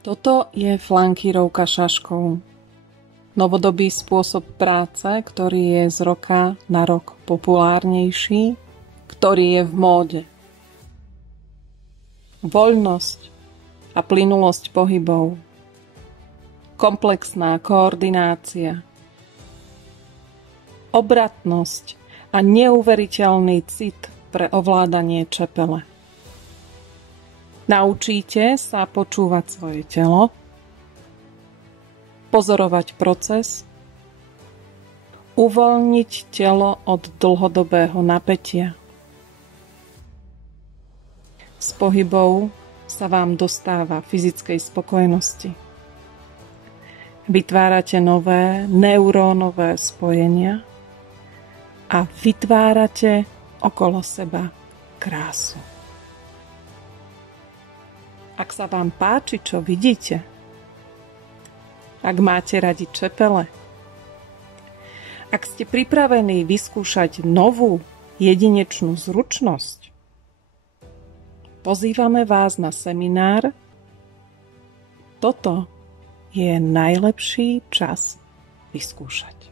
Toto je flankirovka šaškou. Novodobý spôsob práce, ktorý je z roka na rok populárnejší, ktorý je v móde. Voľnosť a plynulosť pohybov. Komplexná koordinácia. Obratnosť a neuveriteľný cit pre ovládanie čepele. Naučíte sa počúvať svoje telo, pozorovať proces, uvoľniť telo od dlhodobého napätia. Z pohybov sa vám dostáva fyzickej spokojnosti. Vytvárate nové neurónové spojenia a vytvárate okolo seba krásu. Ak sa vám páči, čo vidíte, ak máte radi čepele, ak ste pripravení vyskúšať novú jedinečnú zručnosť, pozývame vás na seminár. Toto je najlepší čas vyskúšať.